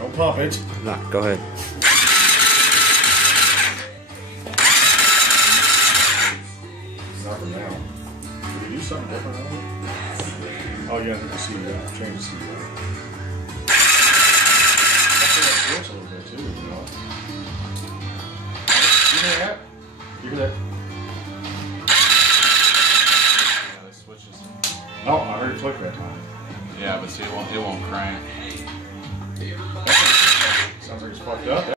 Don't pump it. Nah, go ahead. Not for now. Did you do something different on it? Oh, yeah, the seat. Change the seat. That's what it feels a little bit too, you know. You hear that? You hear that? Yeah, the switches. Oh, I heard it click that time. Yeah, but see, it won't crank. Sounds like it's fucked up.